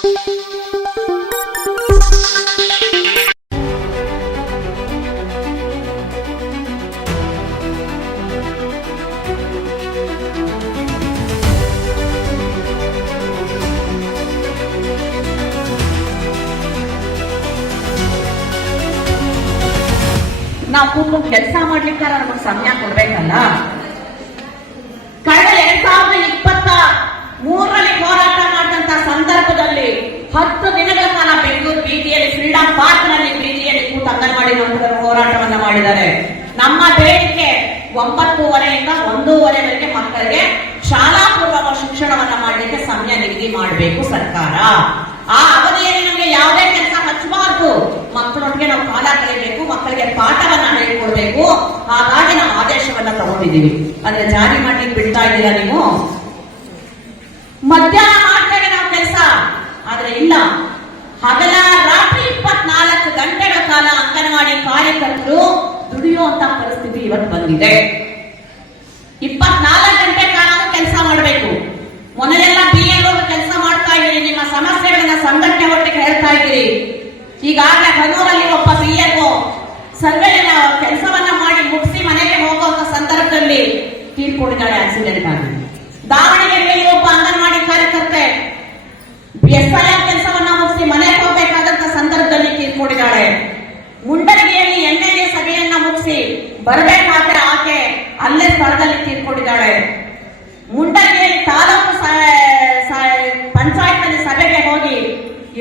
ನಾವು ಕೂತ್ಕೊಂಡು ಕೆಲಸ ಮಾಡ್ಲಿಕ್ಕೆ ನಮಗೆ ಸಮಯ ಕೊಡ್ಬೇಕಲ್ಲ. ಕಳೆದ 2023ರಲ್ಲಿ ಹೋರಾಟ ಮಾಡಿದಂತ ಸಂದರ್ಭದಲ್ಲಿ 10 ದಿನಗಳ ಕಾಲ ಬೆಂಗಳೂರು ಬೀದಿಯಲ್ಲಿ ಫ್ರೀಡಂ ಪಾರ್ಕ್ ನಲ್ಲಿ ಬೀದಿಯಲ್ಲಿ ಕೂತು ಅಂಗನವಾಡಿ ನೌಕರರು ಹೋರಾಟವನ್ನ ಮಾಡಿದ್ದಾರೆ. ನಮ್ಮ ಬೇಡಿಕೆ 9:30ಯಿಂದ 1:30ವರೆಗೆ ಮಕ್ಕಳಿಗೆ ಶಾಲಾ ಪೂರ್ವ ಶಿಕ್ಷಣವನ್ನ ಮಾಡಲಿಕ್ಕೆ ಸಮಯ ನಿಗದಿ ಮಾಡಬೇಕು ಸರ್ಕಾರ. ಆ ಅವಧಿಯಲ್ಲಿ ನಮಗೆ ಯಾವುದೇ ಕೆಲಸ ಹಚ್ಚಬಾರ್ದು, ಮಕ್ಕಳೊಟ್ಟಿಗೆ ನಾವು ಕಾಲ ಕಳೆಯಬೇಕು, ಮಕ್ಕಳಿಗೆ ಪಾಠವನ್ನ ಹೇಳಿಕೊಡ್ಬೇಕು. ಹಾಗಾಗಿ ನಾವು ಆದೇಶವನ್ನ ತಗೊಂಡಿದ್ದೀವಿ. ಆದ್ರೆ ಜಾರಿ ಮಾಡ್ಲಿಕ್ಕೆ ಬಿಡ್ತಾ ಇದ್ದೀರಾ ನೀವು? ಮಧ್ಯಾಹ್ನ ಮಾಡ್ತೇವೆ ನಾವು ಕೆಲಸ, ಆದ್ರೆ ಇಲ್ಲ, ಹಗಲ ರಾತ್ರಿ 24 ಗಂಟೆಗಳ ಕಾಲ ಅಂಗನವಾಡಿ ಕಾರ್ಯಕರ್ತರು ದುಡಿಯುವಂತ ಪರಿಸ್ಥಿತಿ ಇವತ್ತು ಬಂದಿದೆ. 24 ಗಂಟೆ ಕಾಲ ಕೆಲಸ ಮಾಡಬೇಕು. ಮೊನ್ನೆಲ್ಲ BLO ಕೆಲಸ ಮಾಡ್ತಾ ಇದ್ದೀರಿ, ನಿಮ್ಮ ಸಮಸ್ಯೆಗಳನ್ನ ಸಂಘಟನೆ ಒಟ್ಟಿಗೆ ಹೇಳ್ತಾ ಇದ್ದೀರಿ. ಈಗಾಗಲೇ ಕಣ್ಣೂರಲ್ಲಿ ಒಬ್ಬ BLO ಸರ್ವೆ ಕೆಲಸವನ್ನ ಮಾಡಿ ಮುಗಿಸಿ ಮನೆಗೆ ಹೋಗುವಂತ ಸಂದರ್ಭದಲ್ಲಿ ತೀರ್ಕೊಂಡಿದ್ದಾರೆ, ಆಕ್ಸಿಡೆಂಟ್ ಆಗಿ. ದಾವಣಗೆರೆಯಲ್ಲಿ ಒಬ್ಬ ಅಂಗನವಾಡಿ ಕಾರ್ಯಕರ್ತೆ SIR ಕೆಲಸವನ್ನ ಮುಗಿಸಿ ಮನೆಗೆ ಹೋಗಬೇಕಾದಂತ ಸಂದರ್ಭದಲ್ಲಿ ತೀರ್ಕೊಂಡಿದ್ದಾಳೆ. ಮುಂಡರಗಿಯಲ್ಲಿ MLA ಸಭೆಯನ್ನ ಮುಗಿಸಿ ಬರಬೇಕಾದ್ರೆ ಆಕೆ ಅಲ್ಲೇ ಸ್ಥಳದಲ್ಲಿ ತೀರ್ಕೊಂಡಿದ್ದಾಳೆ. ಮುಂಡರಗಿಯಲ್ಲಿ ತಾಲೂಕು ಪಂಚಾಯತ್ ನಲ್ಲಿ ಸಭೆಗೆ ಹೋಗಿ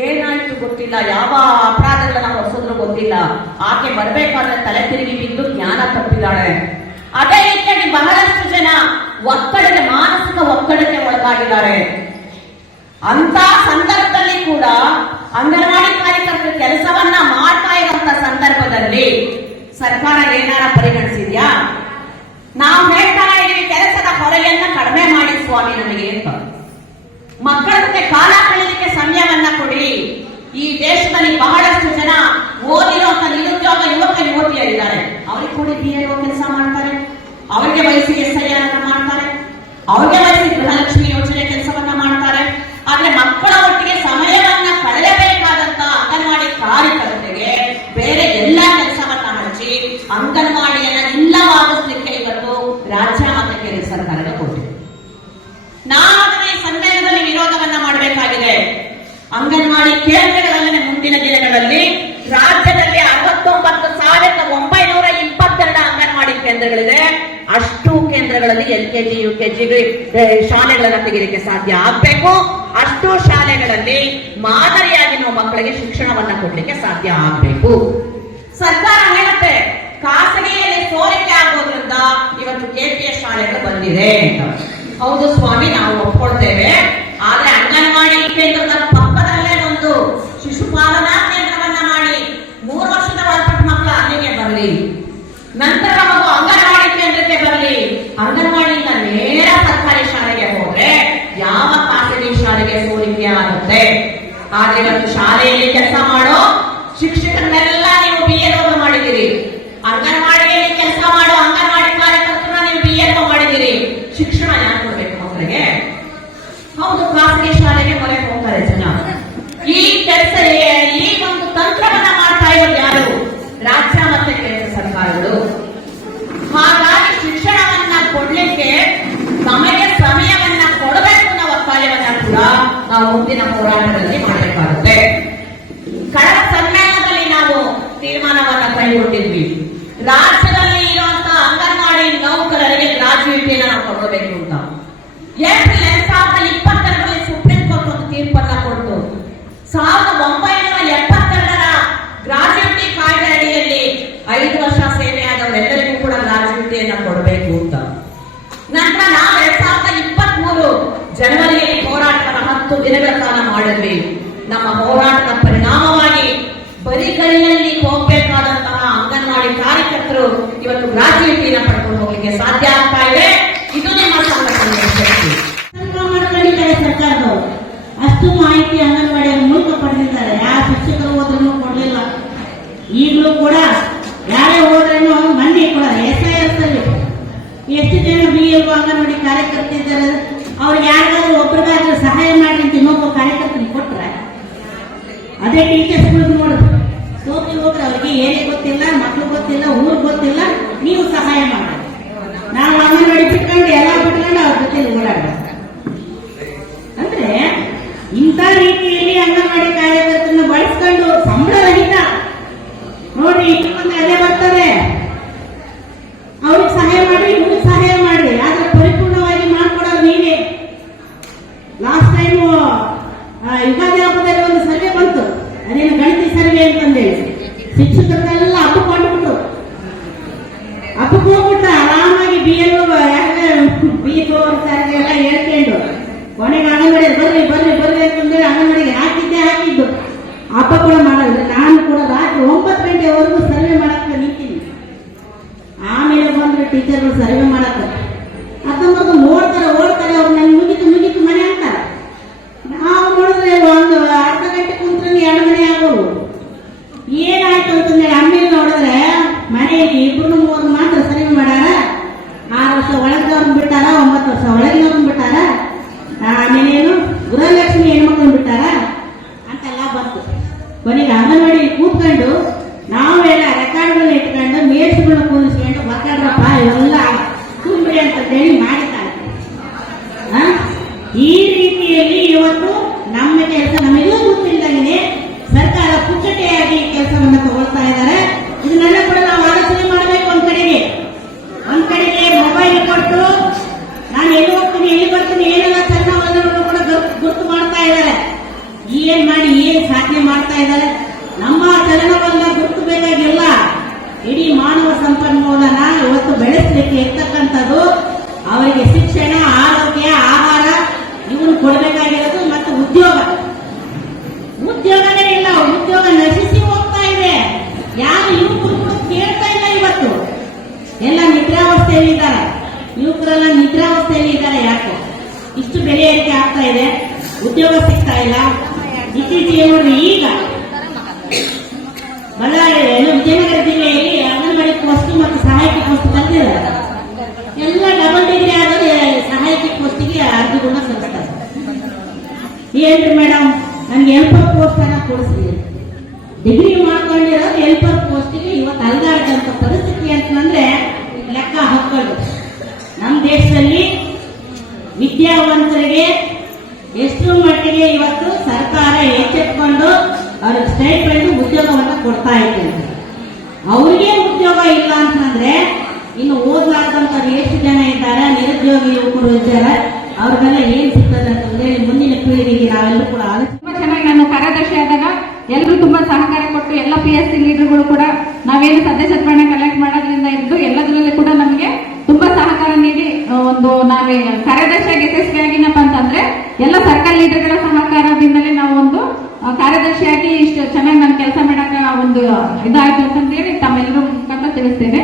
ಏನಾಯ್ತು ಗೊತ್ತಿಲ್ಲ, ಯಾವ ಅಪರಾಧಗಳನ್ನ ಹೊರಿಸಿದ್ರು ಗೊತ್ತಿಲ್ಲ, ಆಕೆ ಬರಬೇಕಾದ್ರೆ ತಲೆ ತಿರುಗಿ ಬಿದ್ದು ಜ್ಞಾನ ತಪ್ಪಿದ್ದಾಳೆ. ಅದೇ ರೀತಿಯಾಗಿ ಬಹಳಷ್ಟು ಜನ ಒತ್ತಡಕ್ಕೆ, ಮಾನಸಿಕ ಒತ್ತಡಕ್ಕೆ ಒಳಗಾಗಿದ್ದಾರೆ. ಅಂತ ಸಂದರ್ಭದಲ್ಲಿ ಕೂಡ ಅಂಗನವಾಡಿ ಕಾರ್ಯಕರ್ತರು ಕೆಲಸವನ್ನ ಮಾಡ್ತಾ ಇರುವಂತ ಸಂದರ್ಭದಲ್ಲಿ ಸರ್ಕಾರ ಏನಾರ ಪರಿಗಣಿಸಿದ್ಯಾ? ನಾವು ಹೇಳ್ತಾ ಇದೀವಿ, ಕೆಲಸದ ಹೊರೆಯನ್ನ ಕಡಿಮೆ ಮಾಡಿ ಸ್ವಾಮಿ ನಮಗೆ ಅಂತ. ಮಕ್ಕಳ ಜೊತೆ ಕಾಲ ಕಳೆಯಲಿಕ್ಕೆ ಸಮಯವನ್ನ ಕೊಡಿ. ಈ ದೇಶದಲ್ಲಿ ಬಹಳಷ್ಟು ಜನ ಓದಿರುವಂತ ನಿರುದ್ಯೋಗ ಯುವಕ ಯುವತಿಯರಿದ್ದಾರೆ. ಅವ್ರಿಗೆ ಕೂಡ BLO ಕೆಲಸ ಮಾಡ್ತಾರೆ, ಅವರಿಗೆ ವಯಸ್ಸಿಗೆ SIR ಮಾಡ್ತಾರೆ, ಅವರಿಗೆ ವಯಸ್ಸಿಗೆ ಗೃಹಲಕ್ಷ್ಮಿ ಯೋಜನೆ ಕೆಲಸವನ್ನ ಮಾಡ್ತಾರೆ. ಆದ್ರೆ ಮಕ್ಕಳ ಒಟ್ಟಿಗೆ ಸಮಯವನ್ನ ಕಳೆಯಬೇಕಾದಂತ ಅಂಗನವಾಡಿ ಕಾರ್ಯಕರ್ತರಿಗೆ ಬೇರೆ ಎಲ್ಲಾ ಕೆಲಸವನ್ನ ಹಚ್ಚಿ ಅಂಗನವಾಡಿಯನ್ನ ಇಲ್ಲವಾಗಿಸಲಿಕ್ಕೆ ಇವತ್ತು ರಾಜ್ಯ ಮತ್ತು ಕೇಂದ್ರ ಸರ್ಕಾರದ ಕೊಟ್ಟಿದೆ. ನಾವು ಈ ಸಂದರ್ಭದಲ್ಲಿ ವಿರೋಧವನ್ನ ಮಾಡಬೇಕಾಗಿದೆ. ಅಂಗನವಾಡಿ ಕೇಂದ್ರಗಳಲ್ಲಿ ಮುಂದಿನ ದಿನಗಳಲ್ಲಿ ರಾಜ್ಯದಲ್ಲಿ 69,922 ಅಂಗನವಾಡಿ ಕೇಂದ್ರಗಳಿದೆ. ಅಷ್ಟು ಕೇಂದ್ರಗಳಲ್ಲಿ LKG UKG ಶಾಲೆಗಳನ್ನ ತೆಗೆಯಲಿಕ್ಕೆ ಸಾಧ್ಯ ಆಗ್ಬೇಕು. ಅಷ್ಟು ಶಾಲೆಗಳಲ್ಲಿ ಮಾದರಿಯಾಗಿ ನಾವು ಮಕ್ಕಳಿಗೆ ಶಿಕ್ಷಣವನ್ನ ಕೊಡ್ಲಿಕ್ಕೆ ಸಾಧ್ಯ ಆಗ್ಬೇಕು. ಸರ್ಕಾರ ಹೇಳುತ್ತೆ ಖಾಸಗಿಯಲ್ಲಿ ಸೋರಿಕೆ ಆಗೋದ್ರಿಂದ ಇವತ್ತು KPS ಶಾಲೆಗಳು ಬಂದಿದೆ ಅಂತ. ಹೌದು ಸ್ವಾಮಿ, ನಾವು ಒಪ್ಕೊಳ್ತೇವೆ. ಆದ್ರೆ ಅಂಗನವಾಡಿ ಕೇಂದ್ರದ ಪಕ್ಕದಲ್ಲೇ ಒಂದು ಶಿಶುಪಾಲನಾ ಕೇಂದ್ರವನ್ನ ಮಾಡಿ 3 ವರ್ಷದ ಒಳಪಟ್ಟ ಮಕ್ಕಳು ಅಲ್ಲಿಗೆ ಬರಲಿ, ನಂತರ ಮಗು ಅಂಗನವಾಡಿ ಕೇಂದ್ರಕ್ಕೆ ಬರಲಿ. ಅಂಗನವಾಡಿಯಿಂದ ನೇರ ಸರ್ಕಾರಿ ಶಾಲೆಗೆ ಹೋದ್ರೆ ಯಾವ ಖಾಸಗಿ ಶಾಲೆಗೆ ಸೋರಿಕೆ ಆಗುತ್ತೆ? ಆದ್ರೆ ಇವತ್ತು ಶಾಲೆಯಲ್ಲಿ ಕೆಲಸ ಮಾಡೋ ಶಿಕ್ಷಕರನ್ನೆಲ್ಲ ನೀವು BLO ಮಾಡಿದಿರಿ, ಅಂಗನವಾಡಿಯಲ್ಲಿ ಕೆಲಸ ಮಾಡೋ ಅಂಗನವಾಡಿ ಕಾರ್ಯಕರ್ತರನ್ನ ನೀವು BLO ಮಾಡಿದಿರಿ. ಶಿಕ್ಷಣ ಯಾಕೆ ಕೊಡ್ಬೇಕು ಮಕ್ಕಳಿಗೆ? ಹೌದು, ಖಾಸಗಿ ಶಾಲೆಗೆ ಮೊರೆ ಹೋಗ್ತಾರೆ ಜನ. ಈ ಕೆಲಸ, ಈ ಒಂದು ತಂತ್ರವನ್ನ ಮಾಡ್ತಾ ಇರೋದು ಯಾರು? ರಾಜ್ಯ ಮತ್ತೆ ಕೇಂದ್ರ ಸರ್ಕಾರಗಳು. ಹಾಗಾಗಿ ಶಿಕ್ಷಣವನ್ನ ಕೊಡ್ಲಿಕ್ಕೆ ನಮಗೆ ಸಮಯವನ್ನ ಕೊಡಬೇಕು ಅನ್ನೋ ಒತ್ತಾಯವನ್ನ ಕೂಡ ನಾವು ಮುಂದಿನ ಹೋರಾಟದಲ್ಲಿ ಮಾಡಬೇಕಾಗುತ್ತೆ. ಕಳೆದ ಸಮ್ಮೇಳನದಲ್ಲಿ ನಾವು ತೀರ್ಮಾನವನ್ನ ಕೈಗೊಂಡಿದ್ವಿ. ರಾಜ್ಯದಲ್ಲಿ ಇರುವಂತಹ ಅಂಗನವಾಡಿ ನೌಕರರಿಗೆ ಗ್ರಾಜ್ಯುಯಿಟಿಯನ್ನು ನಾವು ಕೊಡಬೇಕು ಅಂತ. ಏಪ್ರಿಲ್ 2022ರಲ್ಲಿ ಸುಪ್ರೀಂ ಕೋರ್ಟ್ ಒಂದು ತೀರ್ಪನ್ನ ಕೊಟ್ಟು 1972ರ ಗ್ರಾಜ್ಯುಯಿಟಿ ಕಾಯ್ದೆ ಅಡಿಯಲ್ಲಿ 5 ವರ್ಷ ಸೇವೆಯಾದವರೆಲ್ಲರಿಗೂ ಕೂಡ ಗ್ರಾಜ್ಯುಯಿಟಿಯನ್ನು ಕೊಡಬೇಕು ಅಂತ. ನಂತರ ನಾವು 2023 ಜನವರಿಯಲ್ಲಿ ಹೋರಾಟವನ್ನು 10 ದಿನಗಳ ಕಾಲ ಮಾಡಿದ್ವಿ. ನಮ್ಮ ಹೋರಾಟದ ಪರಿಣಾಮವಾಗಿ ಬರಿಗೈಯಲ್ಲಿ ಹೋಗಬೇಕಾದಂತಹ ಅಂಗನವಾಡಿ ಕಾರ್ಯಕರ್ತರು ಇವತ್ತು ಗ್ರಾಜ್ಯುಯಿಟಿಯನ್ನು ಪಡ್ಕೊಂಡು ಹೋಗಲಿಕ್ಕೆ ಸಾಧ್ಯ ಆಗ್ತಾ ಇದೆ. ಇದು ನಿಮ್ಮ ಸಂಘಟನೆಯ ಶಕ್ತಿ. ಸರ್ಕಾರದವರು ಅಷ್ಟು ಮಾಹಿತಿ ಅಂಗನವಾಡಿಯ ಮೂಲಕ ಪಡೆದಿದ್ದಾರೆ. ಯಾವ ಶಿಕ್ಷಕರು ಹೋದ್ರೂ ಕೊಡಲಿಲ್ಲ. ಈಗಲೂ ಕೂಡ ಯಾರೇ ಹೋದ್ರೇನು ಮಂದಿ ಕೂಡ SIS ಅಲ್ಲಿ ಎಷ್ಟು ಜನ BLO ಅಂಗನವಾಡಿ ಕಾರ್ಯಕರ್ತಿದ್ದಾರೆ. ಅವ್ರಿಗೆ ಯಾರಿಗಾದ್ರೂ ಒಬ್ಬರಿಗಾದ್ರೂ ಸಹಾಯ ಮಾಡಿ ಅಂತ ಇನ್ನೊಬ್ಬ ಕಾರ್ಯಕರ್ತರಿಗೆ ಕೊಟ್ರೆ ಅದೇ ಟೀಚರ್ಸ್ಗಳು ನೋಡು, ಸೋತಿ ಹೋದ್ರೆ ಅವ್ರಿಗೆ ಏನೇ ಗೊತ್ತಿಲ್ಲ, ಮಕ್ಳು ಗೊತ್ತಿಲ್ಲ, ಊರು ಗೊತ್ತಿಲ್ಲ, ನೀವು ಸಹಾಯ ಮಾಡಿ. ನಾವು ಅಂಗನವಾಡಿ ಬಿಟ್ಕೊಂಡು ಎಲ್ಲ ಬಿಟ್ಕೊಂಡು ಅವ್ರ ಜೊತೆ ಓಡಾಡ್ಬೇಕು. ಅಂದ್ರೆ ಇಂಥ ರೀತಿಯಲ್ಲಿ ಅಂಗನವಾಡಿ ಕಾರ್ಯಕರ್ತರನ್ನ ಬಳಸ್ಕೊಂಡು ಸಂಬಳ ರಹಿತ ನೋಡ್ರಿ, ಇನ್ನೊಂದು ಅದೇ ಬರ್ತಾರೆ, ಅವ್ರಿಗೆ ಸಹಾಯ ಮಾಡಿ, ಇವ್ರಿಗೆ ಸಹಾಯ ಮಾಡಿ, ಆದ್ರೆ ಪರಿಪೂರ್ಣವಾಗಿ ಮಾಡ್ಕೊಡೋದು ನೀವೇ. ಲಾಸ್ಟ್ ಟೈಮ್ ಯುಗಾದಿ ಹಬ್ಬದಲ್ಲಿ ಒಂದು ಸರ್ವೆ ಬಂತು, ಅದೇನು ಗಣಿತ ಸರ್ವೆ ಅಂತಂದೇಳಿ ಶಿಕ್ಷಕರೆಲ್ಲ ಹಬ್ಬಕ್ಕೆ ಹೊಂಟ್ಬಿಟ್ಟು ಹಬ್ಬಕ್ಕೆ ಹೋಗ್ಬಿಟ್ಟ ಆರಾಮಾಗಿ BLO ಸರ್ಗೆ ಎಲ್ಲ ಹೇಳ್ಕೊಂಡು ಕೊನೆಗೆ ಅಂಗನವಾಡಿ ಬರ್ರಿ ಬರ್ರಿ ಬರ್ರಿ ಅಂತಂದೇಳಿ ಅಂಗನವಾಡಿಗೆ ಹಾಕಿದ್ದು ಹಬ್ಬ ಕೂಡ ಮಾಡಲ್ಲ. ನಾನು ಕೂಡ ರಾತ್ರಿ 9 ಗಂಟೆವರೆಗೂ ಸರ್ವೆ ಮಾಡಕ್ಕೆ ನಿಂತೀನಿ. ಆಮೇಲೆ ಬಂದ್ರೆ ಟೀಚರ್ಗಳು ಸರ್ವೆ ಮಾಡಕ್ಕೆ ಅರ್ಥಮರ್ದು ಓಡ್ತಾರೆ ಅವ್ರು ನನ್ಗೆ ಮುಗಿತು ಮನೆ ಅಂತಾರೆ. ನಾವು ನೋಡಿದ್ರೆ ಒಂದು ಅರ್ಧ ಗಂಟೆ ಕುಂತ್ರೆ 2 ಮನೆ ಆಗೋರು. ಏನಾಯ್ತು ಅಂತಂದೇಳಿ ಆಮೇಲೆ ನೋಡಿದ್ರೆ ಮನೆಯಲ್ಲಿ 2-3 ಮಾತ್ರ ಸರ್ವೆ ಮಾಡಾರ. 6 ವರ್ಷ ಒಳಗಿನವ್ರನ್ನ ಬಿಟ್ಟಾರ, 9 ವರ್ಷ ಒಳಗಿನವ್ರನ್ನ ಬಿಟ್ಟಾರ, ಆಮೇಲೆ ಏನು ಗೃಹಲಕ್ಷ್ಮಿ ಹೆಣ್ಮಕ್ಳನ್ನ ಬಿಟ್ಟಾರ ಅಂತೆಲ್ಲ ಬಂತು. ಕೊನೆಗೆ ಅಂಗನವಾಡಿ ಕೂತ್ಕೊಂಡು ನಾವೆಲ್ಲ ರೆಕಾರ್ಡ್ಗಳನ್ನ ಇಟ್ಕೊಂಡು ಮೇಡ್ಸ್ಗಳನ್ನ ಕೂರಿಸ್ಕೊಂಡು ಮಾತಾಡ್ರಪ್ಪ ಇವೆಲ್ಲ ತುಂಬಿಡಿ ಅಂತೇಳಿ ಮಾಡಿದ್ದಾರೆ. ಈ ರೀತಿಯಲ್ಲಿ ಇವತ್ತು ನಮ್ಮ ಕೆಲಸ ನಮಗೂ ಗೊತ್ತಿಲ್ಲದಂಗೆ ಸರ್ಕಾರ ಪುಕ್ಕಟೆಯಾಗಿ ಕೆಲಸವನ್ನು ತಗೊಳ್ತಾ ಇದ್ದಾರೆ. ಇದನ್ನೆಲ್ಲ ಕೂಡ ನಾವು ಆಲೋಚನೆ ಮಾಡಬೇಕು. ಒಂದ್ ಕಡೆಗೆ ಮೊಬೈಲ್ ಕೊಟ್ಟು ನಾನು ಎಲ್ಲಿ ಹೋಗ್ತೀನಿ ಎಲ್ಲಿ ಬರ್ತೀನಿ ಏನೆಲ್ಲ ಚಲನವಲನಗಳು ಕೂಡ ಗುರುತು ಮಾಡ್ತಾ ಇದ್ದಾರೆ. ಏನ್ ಮಾಡಿ ಏನ್ ಸಾಧನೆ ಮಾಡ್ತಾ ಇದ್ದಾರೆ. ನಮ್ಮ ಚಲನವಲನ ಗುರುತು ಬೇಕಾಗಿಲ್ಲ, ಇಡೀ ಮಾನವ ಸಂಪನ್ಮೂಲನ ಇವತ್ತು ಬೆಳೆಸಲಿಕ್ಕೆ ಇರ್ತಕ್ಕಂಥದ್ದು ಅವರಿಗೆ ಶಿಕ್ಷಣ, ಆರೋಗ್ಯ, ಆಹಾರ ಇವನು ಕೊಡಬೇಕಾಗಿರೋದು. ಮತ್ತು ಉದ್ಯೋಗನೇ ಇಲ್ಲ, ಉದ್ಯೋಗ ನಶಿಸಿ ಹೋಗ್ತಾ ಇದೆ. ಯಾರು ಯುವಕರು ಕೂಡ ಕೇಳ್ತಾ ಇಲ್ಲ. ಇವತ್ತು ಎಲ್ಲ ನಿದ್ರಾವಸ್ಥೆಯಲ್ಲಿ ಇದ್ದಾರೆ, ಯುವಕರೆಲ್ಲ ನಿದ್ರಾವಸ್ಥೆಯಲ್ಲಿ ಇದ್ದಾರೆ. ಯಾಕೆ ಇಷ್ಟು ಬೆಲೆ ಏರಿಕೆ ಆಗ್ತಾ ಇದೆ, ಉದ್ಯೋಗ ಸಿಗ್ತಾ ಇಲ್ಲ. ಇತ್ತೀಚೆಗೆ ನೋಡ್ರಿ, ಈಗ ಬಳ್ಳಾರಿ ವಿಜಯನಗರ ಜಿಲ್ಲೆಯಲ್ಲಿ ಅಂಗನವಾಡಿ ಪೋಸ್ಟ್ ಮತ್ತು ಸಹಾಯಕ ಪೋಸ್ಟ್ ತಂದಿದ್ದಾರೆ. ಎಲ್ಲ ಡಬಲ್ ಡಿಗ್ರಿ ಆದರೆ ಸಹಾಯಕ ಪೋಸ್ಟಿಗೆ ಅರ್ಜಿಗಳನ್ನ ಸಲ್ಲಿಸ್ತಾರೆ. ಏನ್ರಿ ಮೇಡಮ್, ನನ್ಗೆ ಹೆಲ್ಪರ್ ಪೋಸ್ಟ್ ಅನ್ನ ಕೊಡಿಸ್ರಿ. ಡಿಗ್ರಿ ಮಾಡ್ಕೊಂಡಿರೋದು ಹೆಲ್ಪರ್ ಪೋಸ್ಟಿಗೆ ಇವತ್ತು ಅಲ್ದಾಡಿದಂತ ಪರಿಸ್ಥಿತಿ ಅಂತಂದ್ರೆ ಲೆಕ್ಕ ಹಾಕೊಂಡು ನಮ್ಮ ದೇಶದಲ್ಲಿ ವಿದ್ಯಾವಂತರಿಗೆ ಎಷ್ಟು ಮಟ್ಟಿಗೆ ಇವತ್ತು ಸರ್ಕಾರ ಎಚ್ಚೆತ್ಕೊಂಡು ಅವ್ರಿಗೆ ಸ್ಟೈಪೆಂಡ್ ಉದ್ಯೋಗವನ್ನು ಕೊಡ್ತಾ ಇದ್ದಾರೆ. ಅವ್ರಿಗೆ ಉದ್ಯೋಗ ಇಲ್ಲ ಅಂತಂದ್ರೆ ಇನ್ನು ಓದ್ಲಾರ್ದಂತವ್ರು ಎಷ್ಟು ಜನ ಇದ್ದಾರೆ, ನಿರುದ್ಯೋಗಿ ಯುವಕರು ಇದ್ದಾರೆ, ಅವ್ರಿಗೆಲ್ಲ ಏನ್ ಸಿಗ್ತದೆ ಅಂತಂದ್ರೆ ಮುಂದಿನ ಪೀಳಿಗೆಗೆ ನಾವೆಲ್ಲರೂ ಕೂಡ ತುಂಬಾ ಚೆನ್ನಾಗಿ ನಾನು ಕಾರ್ಯದರ್ಶಿ ಆದಾಗ ಎಲ್ಲರೂ ತುಂಬಾ ಸಹಕಾರ ಕೊಟ್ಟು ಎಲ್ಲ PSC ಲೀಡರ್ಗಳು ಕೂಡ ನಾವೇನು ಸದಸ್ಯತ್ವನ ಕಲೆಕ್ಟ್ ಮಾಡೋದ್ರಿಂದ ಇದ್ದು ಎಲ್ಲದರಲ್ಲಿ ಕೂಡ ನಮಗೆ ತುಂಬಾ ಸಹಕಾರ ನೀಡಿ ಒಂದು ನಾವೇ ಕಾರ್ಯದರ್ಶಿಯಾಗಿ ಯಶಸ್ವಿಯಾಗಿನಪ್ಪ ಅಂತಂದ್ರೆ ಎಲ್ಲ ಸರ್ಕಲ್ ಲೀಡರ್ಗಳ ಸಹಕಾರದಿಂದಲೇ ನಾವು ಒಂದು ಕಾರ್ಯದರ್ಶಿಯಾಗಿ ಇಷ್ಟು ಚೆನ್ನಾಗಿ ನಾನು ಕೆಲಸ ಮಾಡಕ ಒಂದು ಇದಾಯ್ತು ಅಂತಂದೇಳಿ ತಮ್ಮೆಲ್ಲರೂ ಮುಖಾಂತರ ತಿಳಿಸ್ತೇನೆ.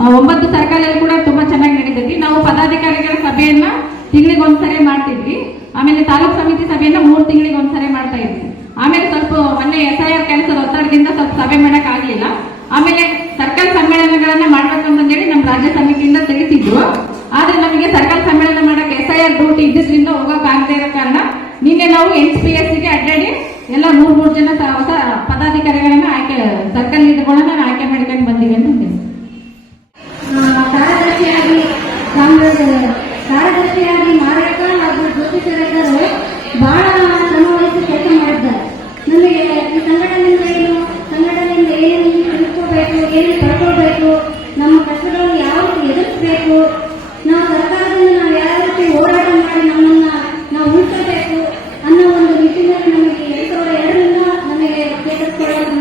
9 ಸರ್ಕಲ್ ಅಲ್ಲಿ ಕೂಡ ತುಂಬಾ ಚೆನ್ನಾಗಿ ನಡೀತೈತಿ. ನಾವು ಪದಾಧಿಕಾರಿಗಳ ಸಭೆಯನ್ನ ತಿಂಗಳಿಗೆ ಒಂದ್ಸರಿ ಮಾಡ್ತಿದ್ವಿ. ಆಮೇಲೆ ತಾಲೂಕ್ ಸಮಿತಿ ಸಭೆಯನ್ನ 3 ತಿಂಗಳಿಗೆ ಒಂದ್ಸರಿ ಮಾಡ್ತಾ ಇದ್ವಿ. ಆಮೇಲೆ ಸ್ವಲ್ಪ ಮೊನ್ನೆ SIR ಕೆಲಸದ ಒತ್ತಡದಿಂದ ಸ್ವಲ್ಪ ಸಭೆ ಮಾಡಕ್ ಆಗ್ಲಿಲ್ಲ. ಆಮೇಲೆ ಸರ್ಕಲ್ ಸಮ್ಮೇಳನಗಳನ್ನ ಮಾಡ್ಬೇಕು ಅಂತಂದೇಳಿ ನಮ್ಮ ರಾಜ್ಯ ಸಮಿತಿಯಿಂದ ತಿಳಿಸಿದ್ರು. ಆದ್ರೆ ನಮಗೆ ಸರ್ಕಲ್ ಸಮ್ಮೇಳನ ಮಾಡಕ್ಕೆ SIR ಡ್ಯೂಟಿ ಇದ್ದಿದ್ರಿಂದ ಹೋಗಕ್ ಆಗದೆ ಇರೋ ಕಾರಣ ನಿನ್ನೆ ನಾವು NPSCಗೆ ಅಡ್ಡಾಡಿ ಎಲ್ಲ 3 ಜನ ಹೊಸ ಪದಾಧಿಕಾರಿಗಳನ್ನ ಆಯ್ಕೆ ಸರ್ಕಲ್ ಲೀಡರ್ಗಳನ್ನ ಆಯ್ಕೆ ಮಾಡ್ಕೊಂಡು ಬಂದಿವಿ ಅಂತ ಕಾರ್ಯದರ್ಶಿಯಾಗಿ ಮಾರಕ ಹಾಗೂ ಜ್ಯೋತಿಷರು ಬಹಳ ಶ್ರಮ ವಹಿಸಿ ಕೆಲಸ ಮಾಡಿದ್ದಾರೆ. ನಮಗೆ ಈ ಸಂಘಟನೆಯಿಂದ ಏನು ತಿಳ್ಕೋಬೇಕು, ಏನು ಪಡ್ಕೋಬೇಕು, ನಮ್ಮ ಕಷ್ಟಗಳನ್ನು ಯಾವ ರೀತಿ ಎದುರಿಸಬೇಕು, ನಾವು ಸರ್ಕಾರದಿಂದ ನಾವು ಯಾವ ರೀತಿ ಹೋರಾಟ ಮಾಡಿ ನಮ್ಮನ್ನ ನಾವು ಉಳಿಸಬೇಕು ಅನ್ನೋ ಒಂದು ನಿಟ್ಟಿನಲ್ಲಿ ನಮಗೆ 2002ರಿಂದ ನಮಗೆ ಚೇತರಿಸಿಕೊಳ್ಳಲು